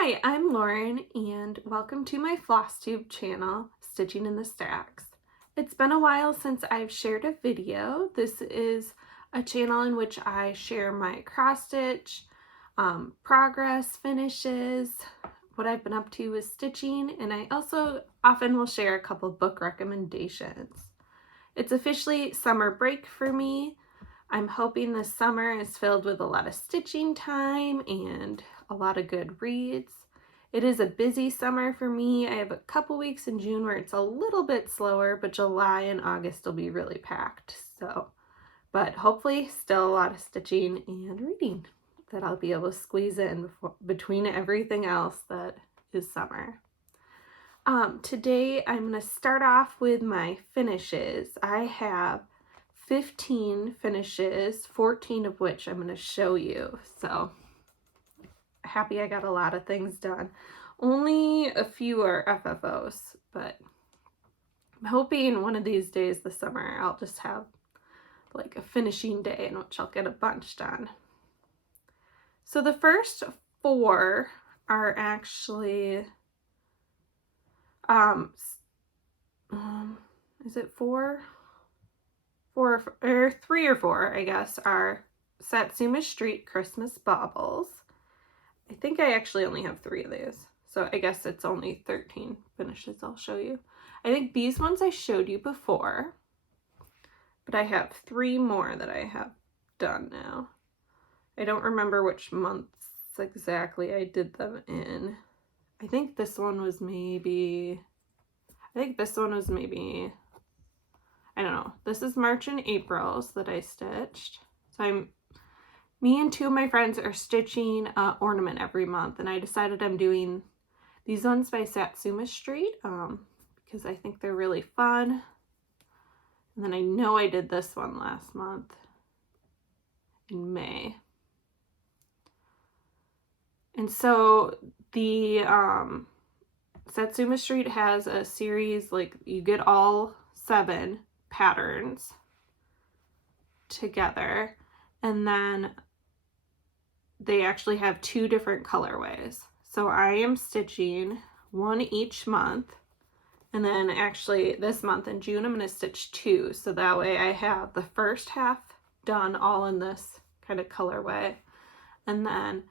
Hi, I'm Lauren and welcome to my Flosstube channel, Stitching in the Stacks. It's been a while since I've shared a video. This is a channel in which I share my cross stitch, progress, finishes, what I've been up to with stitching, and I also often will share a couple book recommendations. It's officially summer break for me. I'm hoping this summer is filled with a lot of stitching time and a lot of good reads. It is a busy summer for me. I have a couple weeks in June where it's a little bit slower, but July and August will be really packed. But hopefully still a lot of stitching and reading that I'll be able to squeeze in between everything else that is summer. Today I'm going to start off with my finishes. I have 15 finishes, 14 of which I'm going to show you. So happy I got a lot of things done. Only a few are FFOs, but I'm hoping one of these days this summer I'll just have like a finishing day in which I'll get a bunch done. So the first 4 are actually, is it 4? 4 or 3 or 4, I guess, are Satsuma Street Christmas Baubles. I think I actually only have 3 of these, so I guess it's only 13 finishes I'll show you. I think these ones I showed you before, but I have 3 more that I have done now. I don't remember which months exactly I did them in. I think this one was maybe, I don't know. This is March and April's that I stitched. So me and 2 of my friends are stitching an ornament every month, and I decided I'm doing these ones by Satsuma Street because I think they're really fun. And then I know I did this one last month in May. And so the Satsuma Street has a series, like you get all 7 patterns together, and then they actually have 2 different colorways. So I am stitching 1 each month, and then actually this month in June I'm going to stitch 2, so that way I have the first half done all in this kind of colorway, and then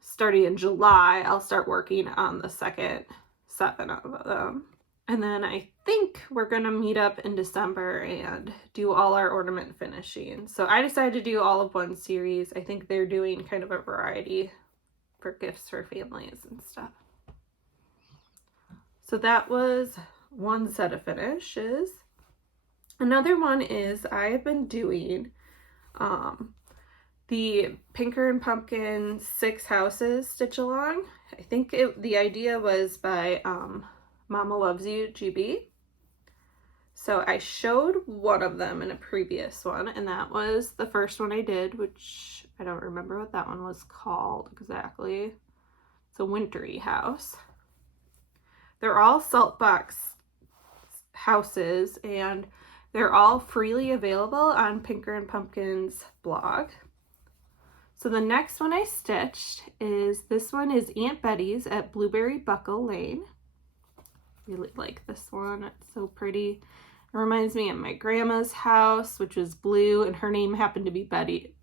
starting in July I'll start working on the second 7 of them. And then I think we're going to meet up in December and do all our ornament finishing. So I decided to do all of one series. I think they're doing kind of a variety for gifts for families and stuff. So that was one set of finishes. Another one is I've been doing the Pinker and Pumpkin 6 Houses stitch along. I think the idea was by Mama Loves You GB. So I showed one of them in a previous one, and that was the first one I did, which I don't remember what that one was called exactly. It's a wintry house. They're all salt box houses, and they're all freely available on Pinker and Pumpkin's blog. So the next one I stitched is, this one is Aunt Betty's at Blueberry Buckle Lane. Really like this one. It's so pretty. It reminds me of my grandma's house, which was blue, and her name happens to be Betty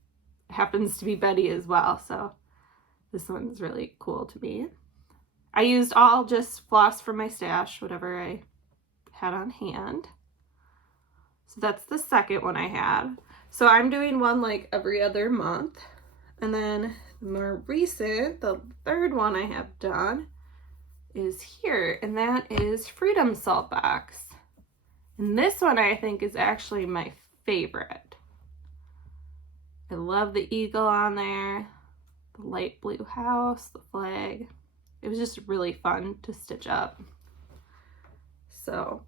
as well. So this one's really cool to me. I used all just floss from my stash, whatever I had on hand. So that's the second one I had. So I'm doing one like every other month. And then more recent, the third one I have done is here, and that is Freedom Salt Box. And this one I think is actually my favorite. I love the eagle on there, the light blue house, the flag. It was just really fun to stitch up. So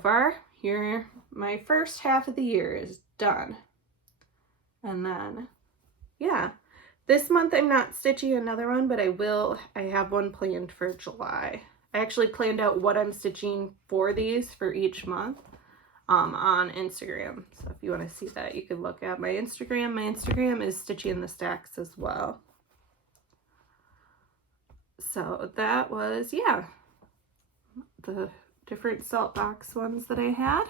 far, here, my first half of the year is done. And then, yeah. This month I'm not stitching another one, but I have one planned for July. I actually planned out what I'm stitching for these for each month on Instagram. So if you want to see that, you can look at my Instagram. My Instagram is Stitching in the Stacks as well. So that was, yeah, the different salt box ones that I had.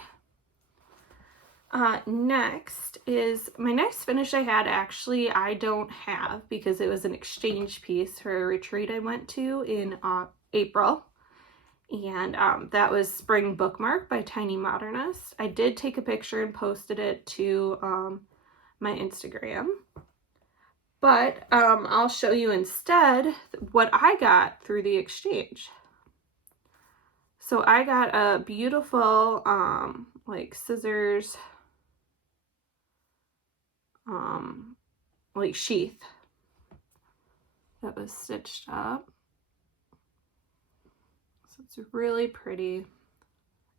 Next is my next finish I had, actually I don't have because it was an exchange piece for a retreat I went to in April. And that was Spring Bookmark by Tiny Modernist. I did take a picture and posted it to my Instagram. But I'll show you instead what I got through the exchange. So I got a beautiful like scissors like sheath that was stitched up. So it's really pretty.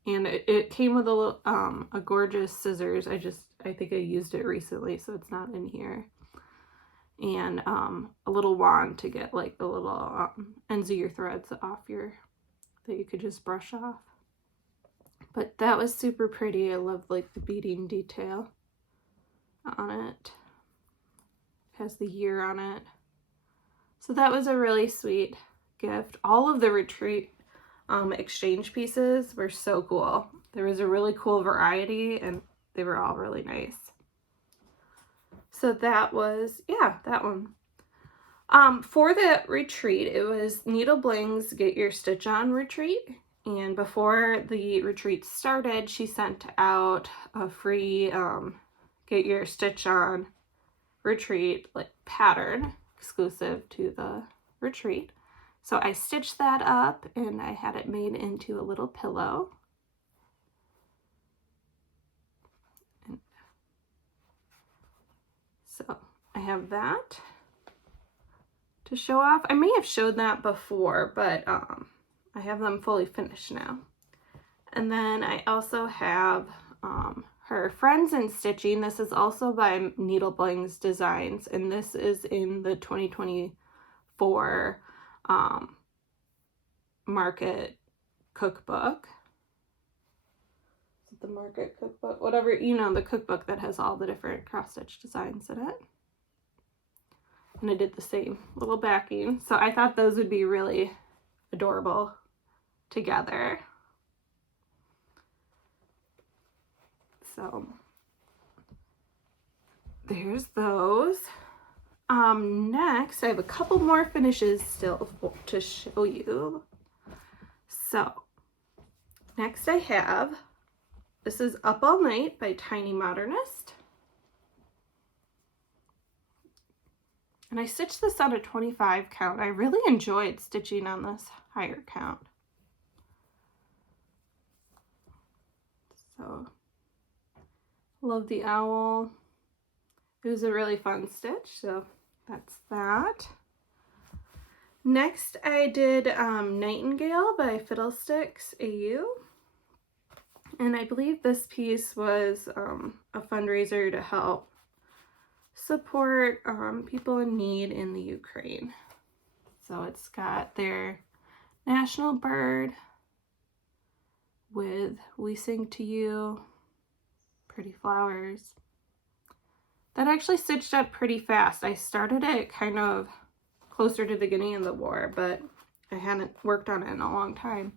And it came with a gorgeous scissors. I think I used it recently, so it's not in here. And a little wand to get like the little ends of your threads off that you could just brush off. But that was super pretty. I love like the beading detail on it. Has the year on it. So that was a really sweet gift. All of the retreat exchange pieces were so cool. There was a really cool variety and they were all really nice. So that was, yeah, that one. For the retreat, it was Needle Bling's Get Your Stitch On retreat. And before the retreat started, she sent out a free Get Your Stitch On retreat like pattern exclusive to the retreat. So I stitched that up and I had it made into a little pillow. And so I have that to show off. I may have showed that before, but I have them fully finished now. And then I also have her Friends in Stitching. This is also by Needle Bling's Designs, and this is in the 2024 Market Cookbook. Is it the Market Cookbook? Whatever, you know, the cookbook that has all the different cross-stitch designs in it. And I did the same little backing. So I thought those would be really adorable together. So there's those. Next I have a couple more finishes still to show you. So next I have, this is Up All Night by Tiny Modernist. And I stitched this on a 25 count. I really enjoyed stitching on this higher count. So, love the owl. It was a really fun stitch, so that's that. Next I did Nightingale by Fiddlesticks AU. And I believe this piece was a fundraiser to help support people in need in the Ukraine. So it's got their national bird with We Sing to You, pretty flowers. That actually stitched up pretty fast. I started it kind of closer to the beginning of the war, but I hadn't worked on it in a long time.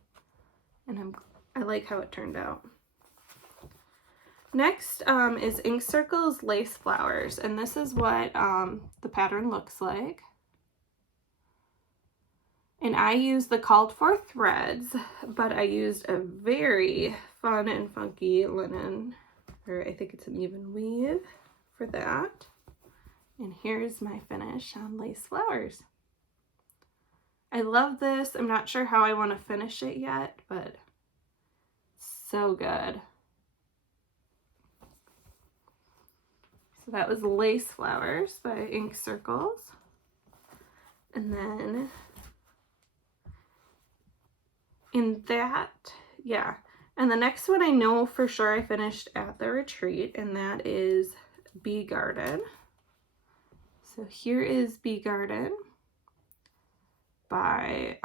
And I like how it turned out. Next is Ink Circle's Lace Flowers, and this is what the pattern looks like. And I used the called for threads, but I used a very fun and funky linen, or I think it's an even weave for that. And here's my finish on Lace Flowers. I love this. I'm not sure how I want to finish it yet, but so good. So that was Lace Flowers by Ink Circles. And then in that, yeah. And the next one I know for sure I finished at the retreat, and that is Bee Garden. So here is Bee Garden by,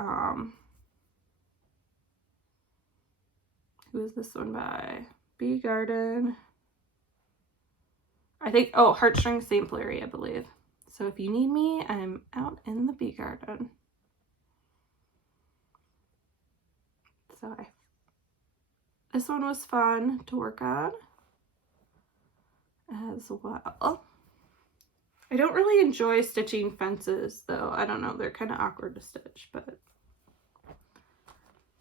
who is this one by? Bee Garden. I think, oh, Heartstring St. Fleury, I believe. So if you need me, I'm out in the Bee Garden. So this one was fun to work on as well. I don't really enjoy stitching fences though. I don't know, they're kind of awkward to stitch, but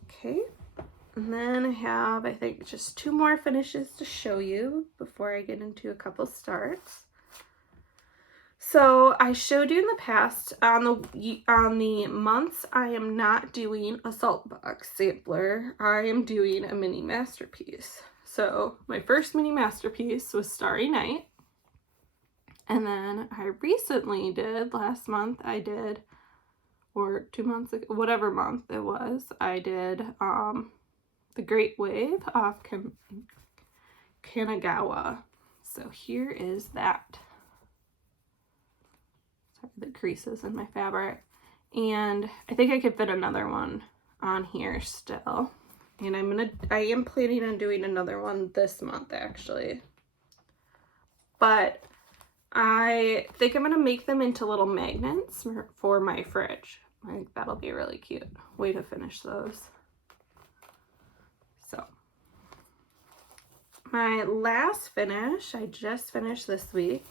okay. And then I have, I think, just 2 more finishes to show you before I get into a couple starts. So I showed you in the past on the months I am not doing a salt box sampler, I am doing a mini masterpiece. So my first mini masterpiece was Starry Night. And then I recently did, last month I did, or 2 months ago, whatever month it was, I did The Great Wave off Kanagawa. So here is that. Sorry, the creases in my fabric. And I think I could fit another one on here still. And I am planning on doing another one this month actually. But I think I'm gonna make them into little magnets for my fridge. I think that'll be really cute way to finish those. So my last finish, I just finished this week,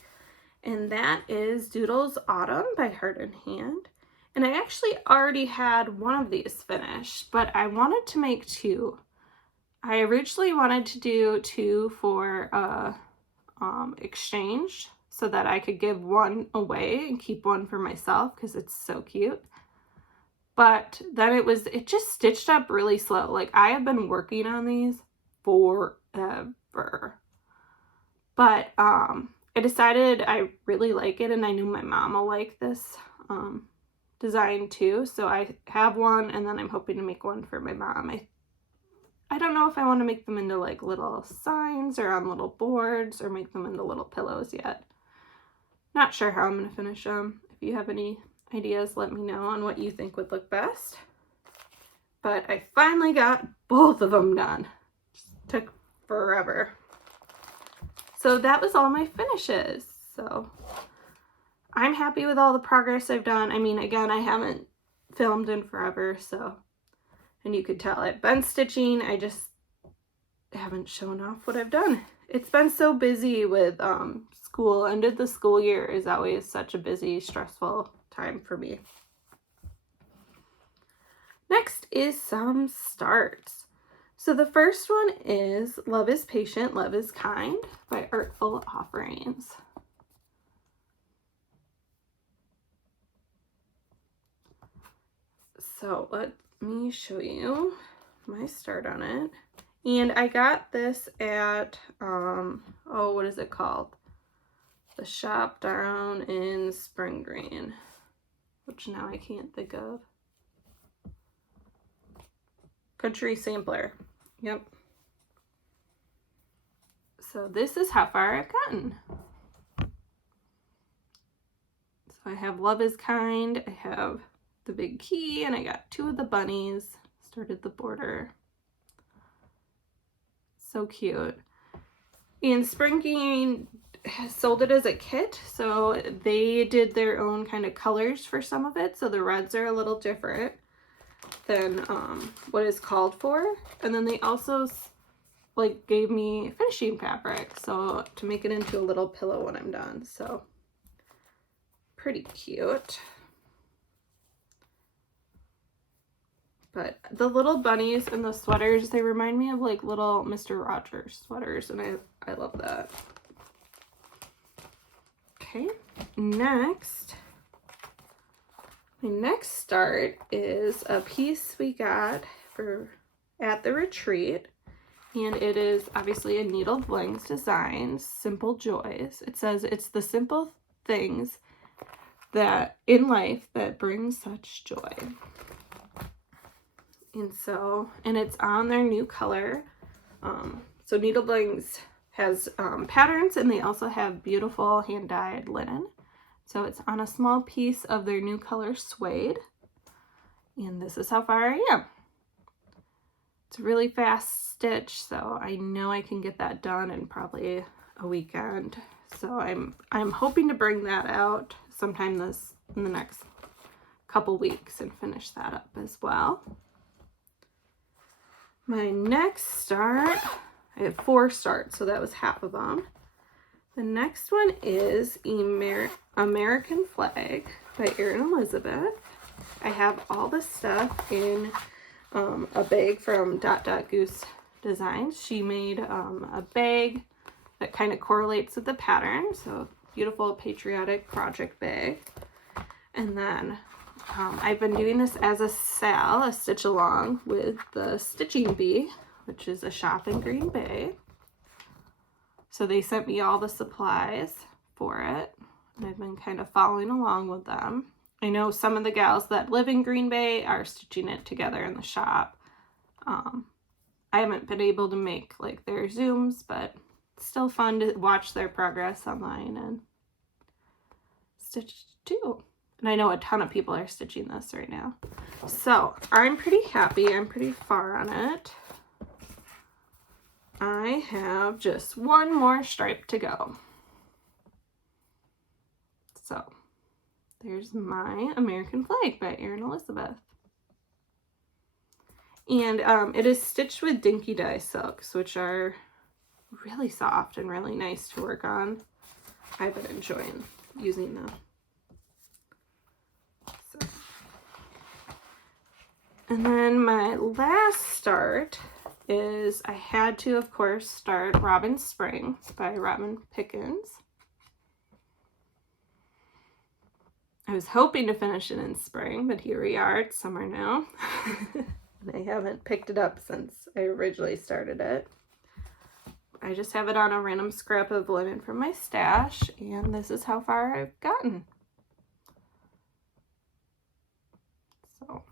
and that is Doodles Autumn by Heart and Hand. And I actually already had one of these finished, but I wanted to make 2. I originally wanted to do 2 for exchange so that I could give one away and keep one for myself because it's so cute. But then it just stitched up really slow. Like, I have been working on these forever. But I decided I really like it, and I knew my mom will like this design too. So I have one, and then I'm hoping to make one for my mom. I don't know if I want to make them into like little signs or on little boards or make them into little pillows yet. Not sure how I'm going to finish them. If you have any ideas, let me know on what you think would look best. But I finally got both of them done. Just took forever. So that was all my finishes. So I'm happy with all the progress I've done. I mean, again, I haven't filmed in forever, so, and you could tell I've been stitching. I just haven't shown off what I've done. It's been so busy with school. End of the school year is always such a busy, stressful time for me. Next is some starts. So the first one is Love is Patient, Love is Kind by Artful Offerings. So let me show you my start on it. And I got this at, oh, what is it called? The shop down in Spring Green, which now I can't think of. Country Sampler. Yep. So this is how far I've gotten. So I have Love is Kind, I have the big key, and I got 2 of the bunnies. Started the border. So cute. And Spring Green sold it as a kit, so they did their own kind of colors for some of it. So the reds are a little different than what is called for. And then they also like gave me finishing fabric, so to make it into a little pillow when I'm done. So pretty cute. But the little bunnies and the sweaters, they remind me of like little Mr. Rogers sweaters, and I love that. Okay, next, my next start is a piece we got at the retreat, and it is obviously a Needle Blings Designs, Simple Joys. It says it's the simple things that in life that bring such joy. And it's on their new color. So Needle Blings has patterns, and they also have beautiful hand-dyed linen. So it's on a small piece of their new color suede. And this is how far I am. It's a really fast stitch, so I know I can get that done in probably a weekend. So I'm hoping to bring that out sometime in the next couple weeks and finish that up as well. My next start, I have 4 starts, so that was half of them. The next one is American Flag by Erin Elizabeth. I have all the stuff in a bag from Goose Designs. She made a bag that kind of correlates with the pattern, so beautiful patriotic project bag. And then I've been doing this as a stitch along with the Stitching Bee, which is a shop in Green Bay. So they sent me all the supplies for it, and I've been kind of following along with them. I know some of the gals that live in Green Bay are stitching it together in the shop. I haven't been able to make like their Zooms, but it's still fun to watch their progress online and stitch too. And I know a ton of people are stitching this right now. So I'm pretty happy. I'm pretty far on it. I have just 1 more stripe to go. So there's my American Flag by Erin Elizabeth. And it is stitched with Dinky Dye silks, which are really soft and really nice to work on. I've been enjoying using them. So. And then my last start is, I had to, of course, start Robin Spring by Robin Pickens. I was hoping to finish it in spring, but here we are, it's summer now. And I haven't picked it up since I originally started it. I just have it on a random scrap of linen from my stash, and this is how far I've gotten. So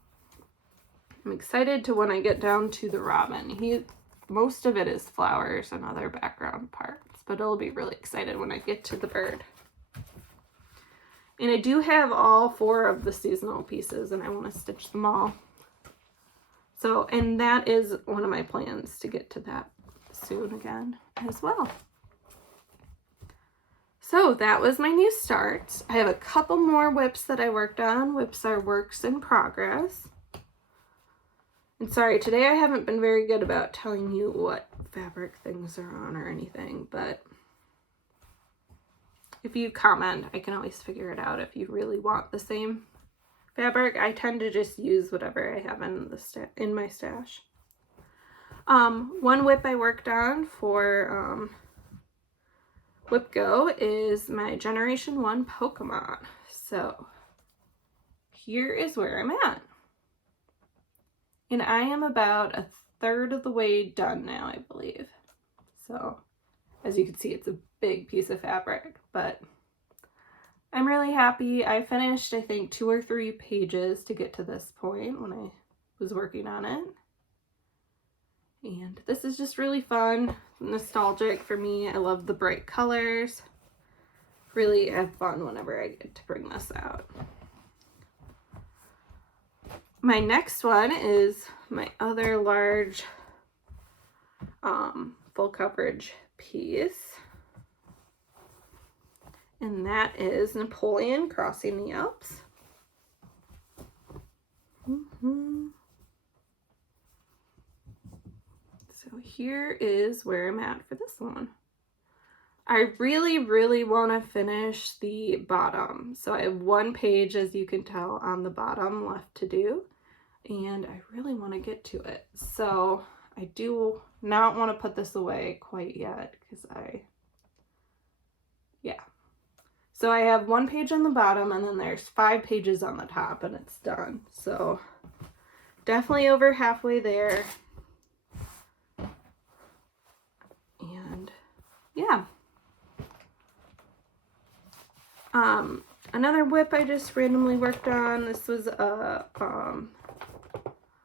I'm excited to when I get down to the robin. Most of it is flowers and other background parts, but it'll be really excited when I get to the bird. And I do have all 4 of the seasonal pieces, and I want to stitch them all. So, and that is one of my plans, to get to that soon again as well. So that was my new start. I have a couple more whips that I worked on. Whips are works in progress. And sorry, today I haven't been very good about telling you what fabric things are on or anything, but if you comment, I can always figure it out if you really want the same fabric. I tend to just use whatever I have in my stash. One whip I worked on for Whip Go is my Generation 1 Pokemon. So here is where I'm at. And I am about 1/3 of the way done now, I believe. So as you can see, it's a big piece of fabric, but I'm really happy. I finished, I think, 2 or 3 pages to get to this point when I was working on it. And this is just really fun, nostalgic for me. I love the bright colors. Really have fun whenever I get to bring this out. My next one is my other large full coverage piece. And that is Napoleon Crossing the Alps. So here is where I'm at for this one. I really, really want to finish the bottom. So I have 1 page, as you can tell, on the bottom left to do. And I really want to get to it. So I do not want to put this away quite yet, because So I have 1 page on the bottom, and then there's 5 pages on the top, and it's done. So definitely over halfway there. And yeah. Another whip I just randomly worked on. This was a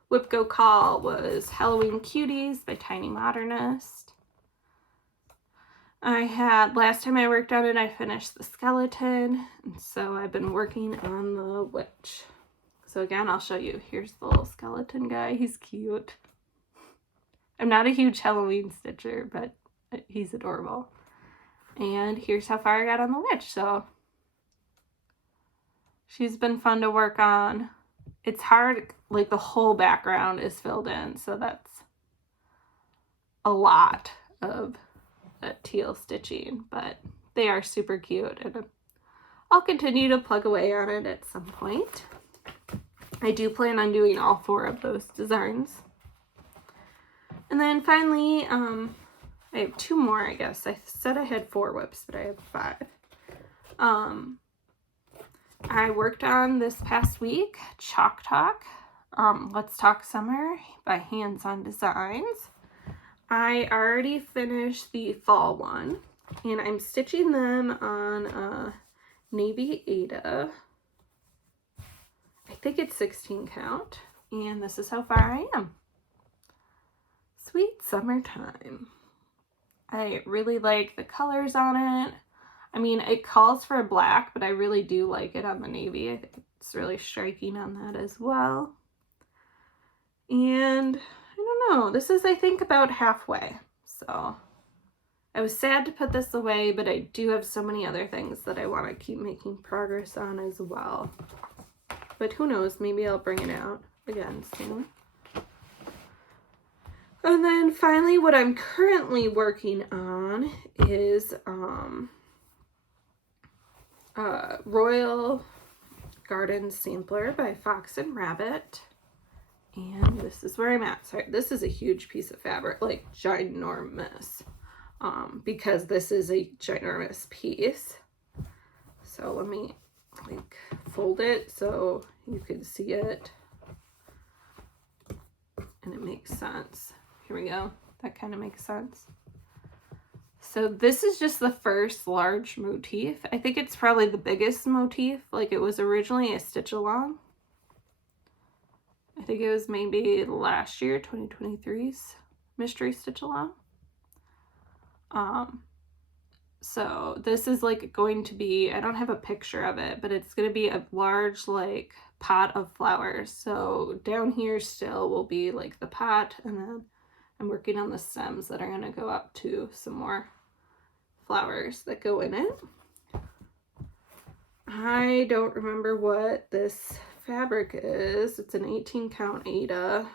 Whip Go Call, was Halloween Cuties by Tiny Modernist. Last time I worked on it, I finished the skeleton, and so I've been working on the witch. So again, I'll show you. Here's the little skeleton guy. He's cute. I'm not a huge Halloween stitcher, but he's adorable. And here's how far I got on the witch. So she's been fun to work on. It's hard, like the whole background is filled in, so that's a lot of teal stitching, but they are super cute, and I'll continue to plug away on it at some point. I do plan on doing all 4 of those designs. And then finally, I have 2 more, I guess. I said I had 4 whips, but I have 5. I worked on this past week, Chalk Talk, Let's Talk Summer by Hands On Designs. I already finished the fall one, and I'm stitching them on a navy Aida. I think it's 16 count, and this is how far I am. Sweet summertime. I really like the colors on it. I mean, it calls for a black, but I really do like it on the navy. I think it's really striking on that as well. And I don't know, this is, I think, about halfway. So I was sad to put this away, but I do have so many other things that I want to keep making progress on as well. But who knows, maybe I'll bring it out again soon. And then finally, what I'm currently working on is Royal Garden Sampler by Fox and Rabbit. And this is where I'm at. Sorry, this is a huge piece of fabric, like ginormous, because this is a ginormous piece. So let me like fold it so you can see it and it makes sense. Here we go. That kind of makes sense. So this is just the first large motif. I think it's probably the biggest motif. Like, it was originally a stitch along. I think it was maybe last year, 2023's mystery stitch along. So this is like going to be, I don't have a picture of it, but it's going to be a large like pot of flowers. So down here still will be like the pot, and then I'm working on the stems that are going to go up to some more flowers that go in it. I don't remember what this fabric is. It's an 18 count Aida.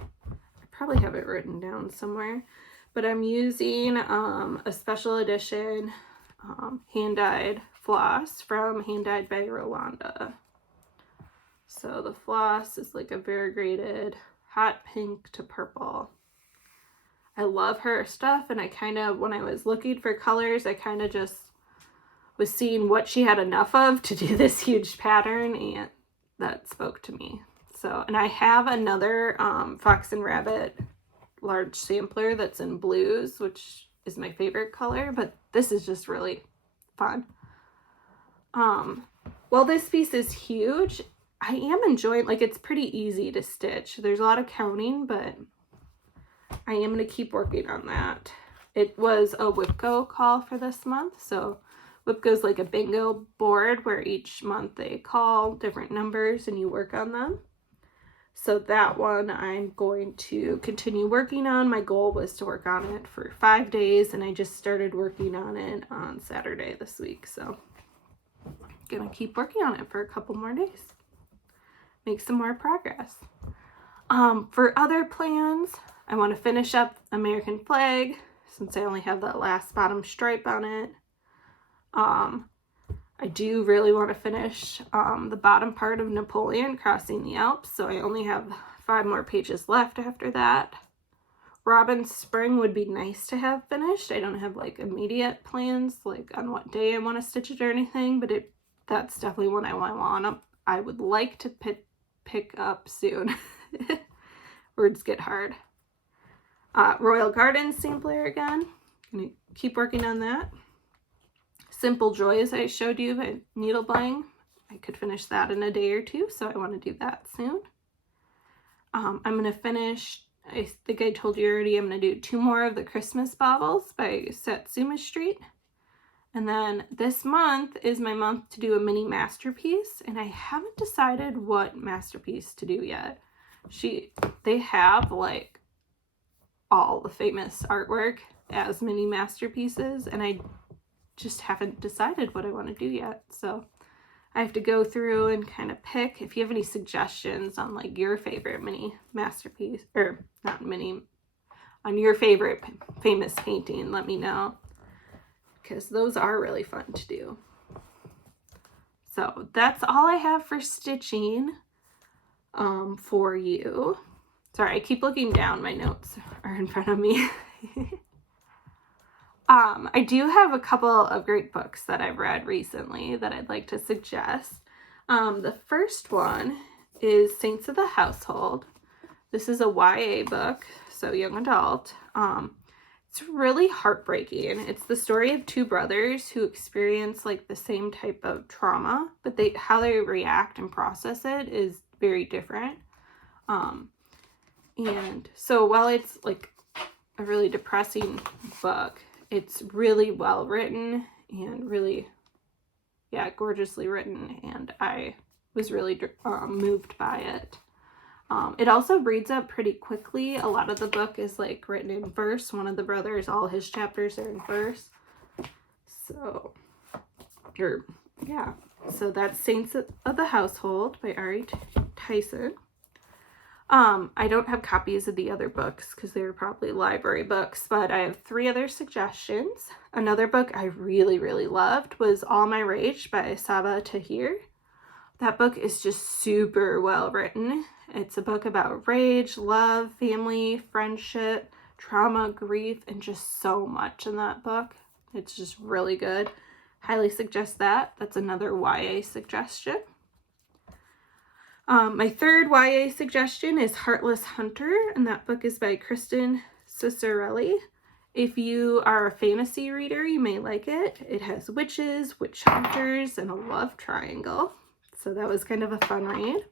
I probably have it written down somewhere, but I'm using a special edition hand-dyed floss from Hand Dyed by Rolanda. So the floss is like a variegated hot pink to purple. I love her stuff, and I kind of, when I was looking for colors, I kind of just was seeing what she had enough of to do this huge pattern, and that spoke to me. So, and I have another Fox and Rabbit large sampler that's in blues, which is my favorite color, but this is just really fun. Well, this piece is huge. I am enjoying, like, it's pretty easy to stitch. There's a lot of counting, but I am going to keep working on that. It was a WIPCO call for this month, so WIPCO is like a bingo board where each month they call different numbers and you work on them. So that one I'm going to continue working on. My goal was to work on it for 5 days, and I just started working on it on Saturday this week. So I'm going to keep working on it for a couple more days. Make some more progress. For other plans, I want to finish up American flag since I only have that last bottom stripe on it. I do really want to finish the bottom part of Napoleon crossing the Alps, so I only have 5 more pages left after that. Robin's Spring would be nice to have finished. I don't have like immediate plans like on what day I want to stitch it or anything, but that's definitely one I would like to pick up soon. Words get hard. Royal Garden Sampler again. Gonna keep working on that. Simple Joys I showed you by Needlebang. I could finish that in a day or 2, so I want to do that soon. I'm going to finish, I think I told you already, I'm going to do 2 more of the Christmas baubles by Satsuma Street. And then this month is my month to do a mini masterpiece, and I haven't decided what masterpiece to do yet. They have like all the famous artwork as mini masterpieces, and I just haven't decided what I want to do yet. So I have to go through and kind of pick. If you have any suggestions on like your favorite mini masterpiece, or not mini, on your favorite famous painting. Let me know, because those are really fun to do. So that's all I have for stitching for you. Sorry, I keep looking down. My notes are in front of me. I do have a couple of great books that I've read recently that I'd like to suggest. The first one is Saints of the Household. This is a YA book, so young adult. It's really heartbreaking. It's the story of two brothers who experience like the same type of trauma, but how they react and process it is very different. And so while it's like a really depressing book, it's really well written and really, yeah, gorgeously written, and I was really moved by it. It also reads up pretty quickly. A lot of the book is like written in verse. One of the brothers, all his chapters are in verse. So, so that's Saints of the Household by R.A. Tyson. I don't have copies of the other books because they were probably library books, but I have 3 other suggestions. Another book I really, really loved was All My Rage by Sabaa Tahir. That book is just super well written. It's a book about rage, love, family, friendship, trauma, grief, and just so much in that book. It's just really good. Highly suggest that. That's another YA suggestion. My third YA suggestion is Heartless Hunter, and that book is by Kristen Cicerelli. If you are a fantasy reader, you may like it. It has witches, witch hunters, and a love triangle. So that was kind of a fun read.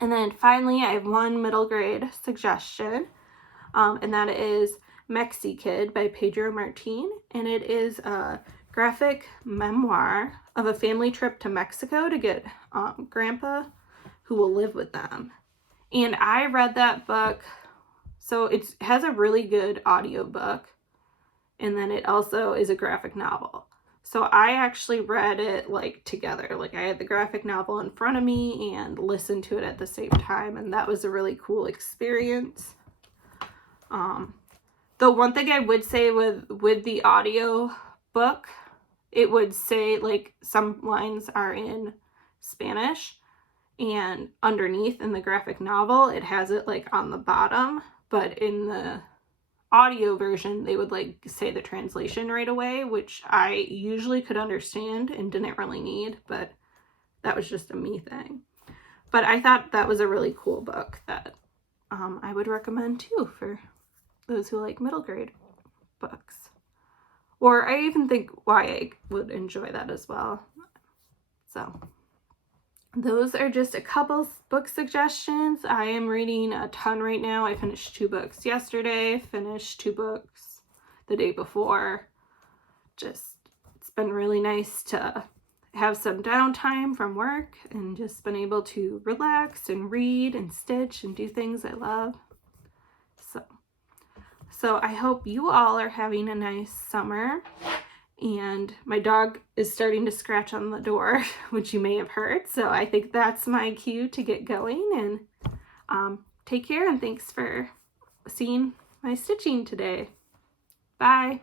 And then finally, I have one middle grade suggestion, and that is Mexi Kid by Pedro Martin. And it is a graphic memoir of a family trip to Mexico to get Grandpa, who will live with them. And I read that book, so it has a really good audiobook, and then it also is a graphic novel. So I actually read it like together. Like I had the graphic novel in front of me and listened to it at the same time, and that was a really cool experience. The one thing I would say with the audio book, it would say like some lines are in Spanish, and underneath in the graphic novel it has it like on the bottom, but in the audio version they would like say the translation right away, which I usually could understand and didn't really need, but that was just a me thing. But I thought that was a really cool book that I would recommend too for those who like middle grade books. Or I even think YA would enjoy that as well. So those are just a couple book suggestions. I am reading a ton right now. I finished 2 books yesterday, finished 2 books the day before. Just, it's been really nice to have some downtime from work and just been able to relax and read and stitch and do things I love. So I hope you all are having a nice summer. And my dog is starting to scratch on the door, which you may have heard. So I think that's my cue to get going. And take care, and thanks for seeing my stitching today. Bye.